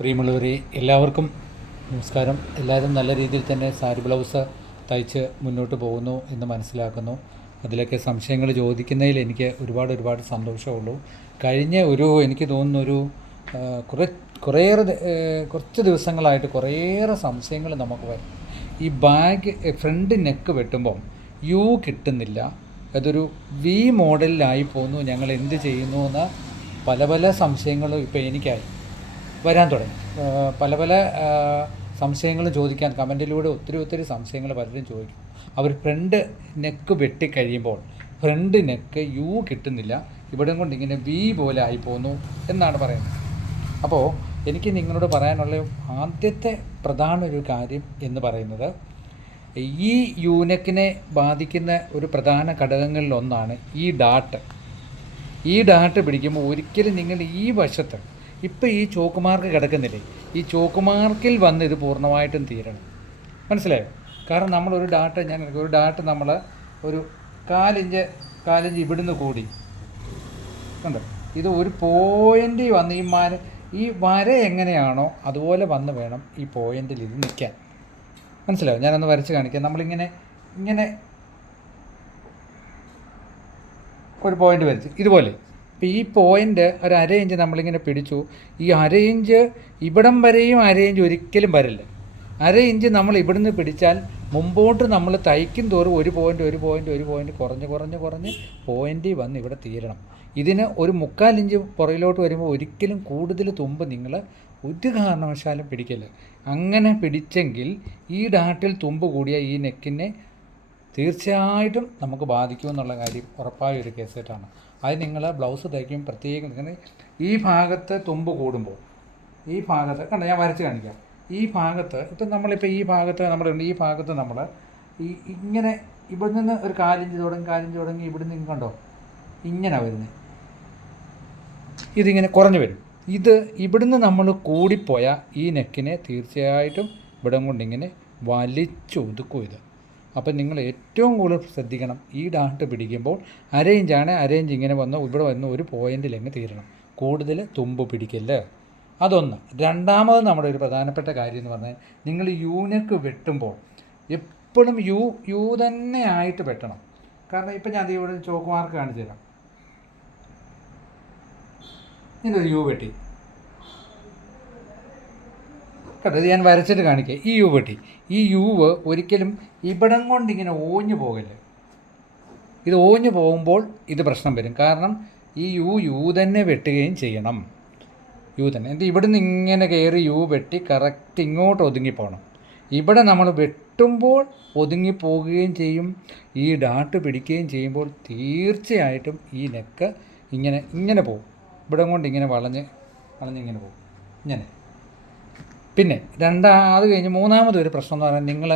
പ്രിയമുള്ളവരെ, എല്ലാവർക്കും നമസ്കാരം. എല്ലാവരും നല്ല രീതിയിൽ തന്നെ സാരി ബ്ലൗസ് തയ്ച്ച് മുന്നോട്ട് പോകുന്നു എന്ന് മനസ്സിലാക്കുന്നു. അതിലൊക്കെ സംശയങ്ങൾ ചോദിക്കുന്നതിൽ എനിക്ക് ഒരുപാട് സന്തോഷമുള്ളൂ. കഴിഞ്ഞ എനിക്ക് തോന്നുന്നു കുറച്ച് ദിവസങ്ങളായിട്ട് കുറേയേറെ സംശയങ്ങൾ നമുക്ക് വരും. ഈ ബാഗ് ഫ്രണ്ട് നെക്ക് വെട്ടുമ്പം യു കിട്ടുന്നില്ല, അതൊരു വി മോഡലിലായി പോകുന്നു, ഞങ്ങൾ എന്ത് ചെയ്യുന്നു എന്ന പല സംശയങ്ങളും ഇപ്പോൾ എനിക്കായി വരാൻ തുടങ്ങി. പല സംശയങ്ങളും ചോദിക്കാൻ കമൻറ്റിലൂടെ ഒത്തിരി സംശയങ്ങൾ പലരും ചോദിക്കും. അവർ ഫ്രണ്ട് നെക്ക് വെട്ടിക്കഴിയുമ്പോൾ ഫ്രണ്ട് നെക്ക് യു കിട്ടുന്നില്ല, ഇവിടെ കൊണ്ട് ഇങ്ങനെ വി പോലെ ആയിപ്പോകുന്നു എന്നാണ് പറയുന്നത്. അപ്പോൾ എനിക്ക് നിങ്ങളോട് പറയാനുള്ള ആദ്യത്തെ പ്രധാന ഒരു കാര്യം എന്ന് പറയുന്നത്, ഈ യൂനെക്കിനെ ബാധിക്കുന്ന ഒരു പ്രധാന ഘടകങ്ങളിലൊന്നാണ് ഈ ഡാട്ട്. ഈ ഡാട്ട് പിടിക്കുമ്പോൾ ഒരിക്കലും നിങ്ങൾ ഈ വശത്ത് ഇപ്പോൾ ഈ ചോക്ക് മാർക്ക് കിടക്കുന്നില്ലേ, ഈ ചോക്ക് മാർക്കിൽ വന്ന് ഇത് പൂർണ്ണമായിട്ടും തീരണം. മനസ്സിലായോ? കാരണം നമ്മളൊരു ഡാട്ട് നമ്മൾ ഒരു കാലിഞ്ച് ഇവിടുന്ന് കൂടി കണ്ടോ, ഇത് ഒരു പോയിൻ്റ് വന്ന് ഈ വര എങ്ങനെയാണോ അതുപോലെ വന്ന് വേണം ഈ പോയിൻ്റിൽ ഇത് നിൽക്കാൻ. മനസ്സിലായോ? ഞാനൊന്ന് വരച്ച് കാണിക്കാം. നമ്മളിങ്ങനെ ഒരു പോയിൻ്റ് വരച്ച് ഇതുപോലെ, ഇപ്പോൾ ഈ പോയിൻ്റ് ഒരു അര ഇഞ്ച് നമ്മളിങ്ങനെ പിടിച്ചു. ഈ അര ഇഞ്ച് ഇവിടം വരെയും അര ഇഞ്ച് ഒരിക്കലും വരില്ല. അര ഇഞ്ച് നമ്മൾ ഇവിടുന്ന് പിടിച്ചാൽ മുമ്പോട്ട് നമ്മൾ തയ്ക്കും തോറും ഒരു പോയിൻ്റ് കുറഞ്ഞ് പോയിൻ്റ് വന്ന് ഇവിടെ തീരണം. ഇതിന് ഒരു 3/4 ഇഞ്ച് പുറകിലോട്ട് വരുമ്പോൾ ഒരിക്കലും കൂടുതൽ തുമ്പ് നിങ്ങൾ ഒരു കാരണവശാലും പിടിക്കില്ല. അങ്ങനെ പിടിച്ചെങ്കിൽ ഈ ഡാട്ടിൽ തുമ്പ് കൂടിയ ഈ നെക്കിനെ തീർച്ചയായിട്ടും നമുക്ക് ബാധിക്കുമെന്നുള്ള കാര്യം ഉറപ്പായൊരു കേസായിട്ടാണ്. അത് നിങ്ങൾ ബ്ലൗസ് തയ്ക്കും പ്രത്യേകം ഈ ഭാഗത്ത് തുമ്പ് കൂടുമ്പോൾ ഈ ഭാഗത്ത് കണ്ടോ, ഞാൻ വരച്ച് കാണിക്കാം. ഈ ഭാഗത്ത് ഇപ്പം നമ്മളിപ്പോൾ ഈ ഭാഗത്ത് നമ്മൾ ഇങ്ങനെ ഇവിടെ നിന്ന് ഒരു 1/4 ഇഞ്ച് തുടങ്ങി ഇവിടുന്ന് കണ്ടോ ഇങ്ങനെ വരുന്നത്, ഇതിങ്ങനെ കുറഞ്ഞു വരും. ഇവിടുന്ന് നമ്മൾ കൂടിപ്പോയാൽ ഈ നെക്കിനെ തീർച്ചയായിട്ടും ഇവിടം കൊണ്ടിങ്ങനെ വലിച്ചൊതുക്കും ഇത്. അപ്പം നിങ്ങൾ ഏറ്റവും കൂടുതൽ ശ്രദ്ധിക്കണം, ഈ ഡാട്ട് പിടിക്കുമ്പോൾ അര ഇഞ്ച് ഇങ്ങനെ ഇവിടെ വന്ന് ഒരു പോയിൻ്റിലെങ്ങ് തീരണം, കൂടുതൽ തുമ്പ് പിടിക്കല്ലേ. അതൊന്ന്. രണ്ടാമത് നമ്മുടെ ഒരു പ്രധാനപ്പെട്ട കാര്യം എന്ന് പറഞ്ഞാൽ, നിങ്ങൾ യൂനെക്ക് വെട്ടുമ്പോൾ എപ്പോഴും യു തന്നെ ആയിട്ട് വെട്ടണം. കാരണം ഇപ്പം ഞാൻ ഇവിടെ ചോക്ക് മാർക്ക് കാണിച്ചു തരാം. ഇതൊരു യു വെട്ടി കേട്ടോ, ഇത് ഞാൻ വരച്ചിട്ട് കാണിക്കാം. ഈ യു വെട്ടി, ഈ യുവ് ഒരിക്കലും ഇവിടം കൊണ്ട് ഇങ്ങനെ ഓഞ്ഞു പോകല്ലേ. ഇത് ഓഞ്ഞു പോകുമ്പോൾ ഇത് പ്രശ്നം വരും. കാരണം ഈ യു തന്നെ വെട്ടുകയും ചെയ്യണം. യു തന്നെ ഇവിടുന്ന് ഇങ്ങനെ കയറി യു വെട്ടി കറക്റ്റ് ഇങ്ങോട്ട് ഒതുങ്ങിപ്പോകണം. ഇവിടെ നമ്മൾ വെട്ടുമ്പോൾ ഒതുങ്ങിപ്പോകുകയും ചെയ്യും. ഈ ഡാട്ട് പിടിക്കുകയും ചെയ്യുമ്പോൾ തീർച്ചയായിട്ടും ഈ നെക്ക് ഇങ്ങനെ പോകും. ഇവിടം കൊണ്ട് ഇങ്ങനെ വളഞ്ഞിങ്ങനെ പോകും ഇങ്ങനെ. പിന്നെ അത് കഴിഞ്ഞ് മൂന്നാമതൊരു പ്രശ്നം എന്ന് പറഞ്ഞാൽ, നിങ്ങൾ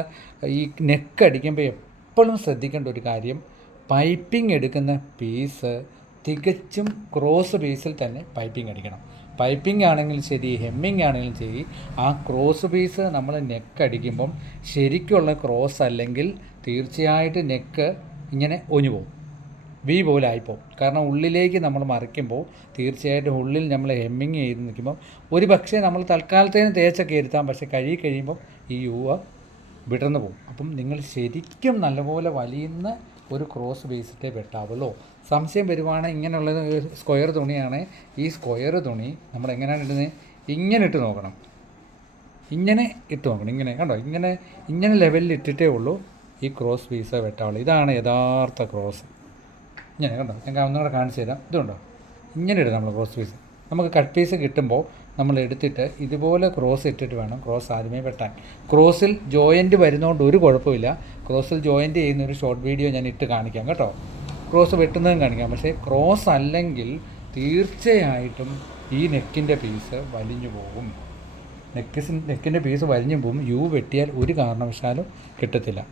ഈ നെക്ക് അടിക്കുമ്പോൾ എപ്പോഴും ശ്രദ്ധിക്കേണ്ട ഒരു കാര്യം, പൈപ്പിംഗ് എടുക്കുന്ന പീസ് തികച്ചും ക്രോസ് പീസിൽ തന്നെ പൈപ്പിംഗ് അടിക്കണം. പൈപ്പിംഗ് ആണെങ്കിലും ശരി, ഹെമ്മിങ് ആണെങ്കിലും ശരി, ആ ക്രോസ് പീസ് നമ്മൾ നെക്ക് അടിക്കുമ്പം ശരിക്കുള്ള ക്രോസ് അല്ലെങ്കിൽ തീർച്ചയായിട്ടും നെക്ക് ഇങ്ങനെ ഒഞ്ഞു പോകും, വി പോലെ ആയിപ്പോവും. കാരണം ഉള്ളിലേക്ക് നമ്മൾ മറിക്കുമ്പോൾ തീർച്ചയായിട്ടും ഉള്ളിൽ നമ്മൾ ഹെമ്മിങ് ചെയ്ത് നിൽക്കുമ്പോൾ ഒരു പക്ഷേ നമ്മൾ തൽക്കാലത്തേന് തേച്ചൊക്കെ ഇരുത്താം, പക്ഷേ കഴിയുമ്പോൾ ഈ യുവ വിടർന്നു പോകും. അപ്പം നിങ്ങൾ ശരിക്കും നല്ലപോലെ വലിയുന്ന ഒരു ക്രോസ് ബേസിട്ടേ വെട്ടാവുള്ളൂ. സംശയം വരുവാണെങ്കിൽ ഇങ്ങനെയുള്ളത് സ്ക്വയർ തുണിയാണ്. ഈ സ്ക്വയർ തുണി നമ്മൾ എങ്ങനെയാണ് ഇടുന്നത്, ഇങ്ങനെ ഇട്ട് നോക്കണം. ഇങ്ങനെ കണ്ടോ, ഇങ്ങനെ ലെവലിൽ ഇട്ടിട്ടേ ഉള്ളൂ ഈ ക്രോസ് പീസ് വെട്ടാവുള്ളൂ. ഇതാണ് യഥാർത്ഥ ക്രോസ്. ഇങ്ങനെ കണ്ടോ, ഞാൻ ഒന്നുകൂടെ കാണിച്ചു തരാം. ഇതുണ്ടോ, ഇങ്ങനെ ഇടും നമ്മൾ ക്രോസ് പീസ്. നമുക്ക് കട്ട് പീസ് കിട്ടുമ്പോൾ നമ്മൾ എടുത്തിട്ട് ഇതുപോലെ ക്രോസ് ഇട്ടിട്ട് വേണം ക്രോസ് ആദ്യമേ വെട്ടാൻ. ക്രോസിൽ ജോയിൻറ്റ് വരുന്നതുകൊണ്ട് ഒരു കുഴപ്പമില്ല. ക്രോസിൽ ജോയിൻറ്റ് ചെയ്യുന്നൊരു ഷോർട്ട് വീഡിയോ ഞാൻ ഇട്ട് കാണിക്കാം കേട്ടോ, ക്രോസ് വെട്ടുന്നതും കാണിക്കാം. പക്ഷേ ക്രോസ് അല്ലെങ്കിൽ തീർച്ചയായിട്ടും ഈ നെക്കിൻ്റെ പീസ് വലിഞ്ഞു പോകും. നെക്കിൻ്റെ പീസ് വലിഞ്ഞു പോകും. യു വെട്ടിയാൽ ഒരു കാരണവശാലും കിട്ടത്തില്ല.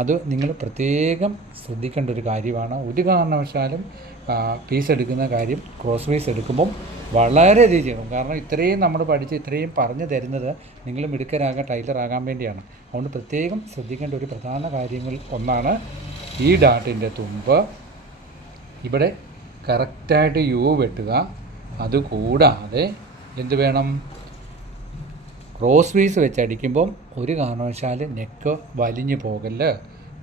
അത് നിങ്ങൾ പ്രത്യേകം ശ്രദ്ധിക്കേണ്ട ഒരു കാര്യമാണ്. ഒരു കാരണവശാലും പീസ് എടുക്കുന്ന കാര്യം ക്രോസ് പീസ് എടുക്കുമ്പം വളരെയധികം ചെയ്യണം. കാരണം ഇത്രയും നമ്മൾ പഠിച്ച് ഇത്രയും പറഞ്ഞു തരുന്നത് നിങ്ങൾ മിടുക്കരാകാൻ, ടൈലറാകാൻ വേണ്ടിയാണ്. അതുകൊണ്ട് പ്രത്യേകം ശ്രദ്ധിക്കേണ്ട ഒരു പ്രധാന കാര്യങ്ങൾ ഒന്നാണ് ഈ ഡാട്ടിൻ്റെ തുമ്പ് ഇവിടെ കറക്റ്റായിട്ട് യു വെട്ടുക. അതുകൂടാതെ എന്ത് വേണം, ക്രോസ് പീസ് വെച്ച് അടിക്കുമ്പം ഒരു കാരണവശാലും നെക്ക് വലിഞ്ഞു പോകല്ല്.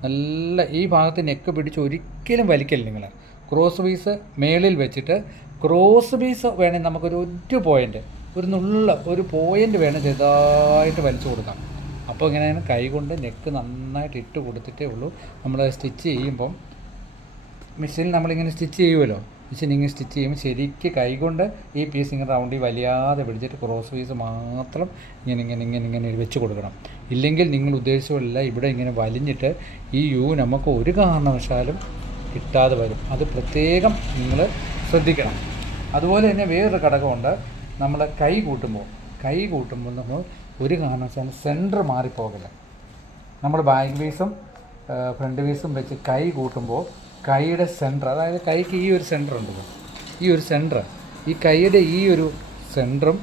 നല്ല ഈ ഭാഗത്ത് നെക്ക് പിടിച്ച് ഒരിക്കലും വലിക്കല്ല നിങ്ങൾ. ക്രോസ് പീസ് മേളിൽ വെച്ചിട്ട് ക്രോസ് പീസ് വേണേൽ നമുക്കൊരു പോയിൻ്റ്, ഒരു പോയിൻ്റ് വേണം ചെറുതായിട്ട് വലിച്ചു കൊടുക്കാം. അപ്പോൾ ഇങ്ങനെയാണ് കൈ കൊണ്ട് നെക്ക് നന്നായിട്ട് ഇട്ട് കൊടുത്തിട്ടേ ഉള്ളൂ. നമ്മൾ സ്റ്റിച്ച് ചെയ്യുമ്പം മെഷീനിൽ നമ്മളിങ്ങനെ സ്റ്റിച്ച് ചെയ്യുമല്ലോ, മെഷീൻ ഇങ്ങനെ സ്റ്റിച്ച് ചെയ്യുമ്പോൾ ശരിക്ക് കൈകൊണ്ട് ഈ പീസ് ഇങ്ങനെ റൗണ്ടിൽ വലിയാതെ പിടിച്ചിട്ട് ക്രോസ് പീസ് മാത്രം ഇങ്ങനെ വെച്ച് കൊടുക്കണം. ഇല്ലെങ്കിൽ നിങ്ങൾ ഉദ്ദേശിച്ചല്ല ഇവിടെ ഇങ്ങനെ വലിഞ്ഞിട്ട് ഈ യു നമുക്ക് ഒരു കാരണവശാലും കിട്ടാതെ വരും. അത് പ്രത്യേകം നിങ്ങൾ ശ്രദ്ധിക്കണം. അതുപോലെ തന്നെ വേറൊരു ഘടകമുണ്ട്. നമ്മൾ കൈ കൂട്ടുമ്പോൾ നമ്മൾ ഒരു കാരണവശാലും സെൻറ്റർ മാറിപ്പോകില്ല. നമ്മൾ ബാക്ക് പീസും ഫ്രണ്ട് പീസും വെച്ച് കൈ കൂട്ടുമ്പോൾ കൈയുടെ സെൻറ്റർ, അതായത് കൈക്ക് ഈ ഒരു സെൻറ്റർ ഉണ്ടല്ലോ, ഈ ഒരു സെൻറ്റർ, ഈ കൈയുടെ ഈ ഒരു സെൻറ്ററും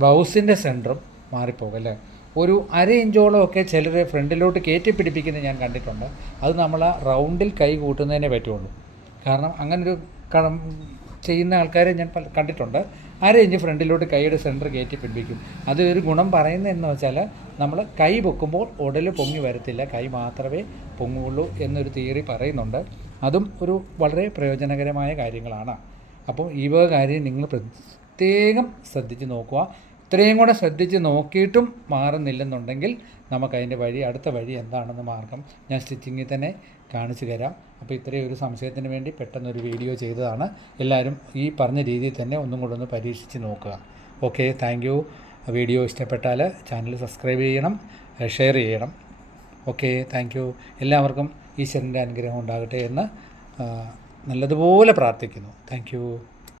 ബ്ലൗസിൻ്റെ സെൻറ്ററും മാറിപ്പോകും അല്ലേ. ഒരു അര ഇഞ്ചോളം ഒക്കെ ചിലർ ഫ്രണ്ടിലോട്ട് കയറ്റി പിടിപ്പിക്കുന്നത് ഞാൻ കണ്ടിട്ടുണ്ട്. അത് നമ്മൾ ആ റൗണ്ടിൽ കൈ കൂട്ടുന്നതിനെ പറ്റുള്ളൂ. കാരണം അങ്ങനൊരു ചെയ്യുന്ന ആൾക്കാരെ ഞാൻ കണ്ടിട്ടുണ്ട്. അര ഇഞ്ച് ഫ്രണ്ടിലോട്ട് കൈയുടെ സെൻറ്റർ കയറ്റി പിടിപ്പിക്കും. അതൊരു ഗുണം പറയുന്നതെന്ന് വെച്ചാൽ നമ്മൾ കൈ പൊക്കുമ്പോൾ ഉടൽ പൊങ്ങി വരത്തില്ല, കൈ മാത്രമേ പൊങ്ങുള്ളൂ എന്നൊരു തിയറി പറയുന്നുണ്ട്. അതും ഒരു വളരെ പ്രയോജനകരമായ കാര്യങ്ങളാണ്. അപ്പോൾ ഈ വക കാര്യം നിങ്ങൾ പ്രത്യേകം ശ്രദ്ധിച്ച് നോക്കുക. ഇത്രയും കൂടെ ശ്രദ്ധിച്ച് നോക്കിയിട്ടും മാറുന്നില്ലെന്നുണ്ടെങ്കിൽ നമുക്കതിൻ്റെ അടുത്ത വഴി എന്താണെന്ന് മാർഗം ഞാൻ സ്റ്റിച്ചിങ്ങിൽ തന്നെ കാണിച്ചു തരാം. അപ്പോൾ ഇത്രയും ഒരു സംശയത്തിന് വേണ്ടി പെട്ടെന്നൊരു വീഡിയോ ചെയ്തതാണ്. എല്ലാവരും ഈ പറഞ്ഞ രീതിയിൽ തന്നെ ഒന്നും കൂടെ ഒന്ന് പരീക്ഷിച്ച് നോക്കുക. Okay, thank you. വീഡിയോ ഇഷ്ടപ്പെട്ടാൽ ചാനൽ സബ്സ്ക്രൈബ് ചെയ്യണം, ഷെയർ ചെയ്യണം. Okay, thank you. എല്ലാവർക്കും ഈശ്വരൻ്റെ അനുഗ്രഹം ഉണ്ടാകട്ടെ എന്ന് നല്ലതുപോലെ പ്രാർത്ഥിക്കുന്നു. Thank you.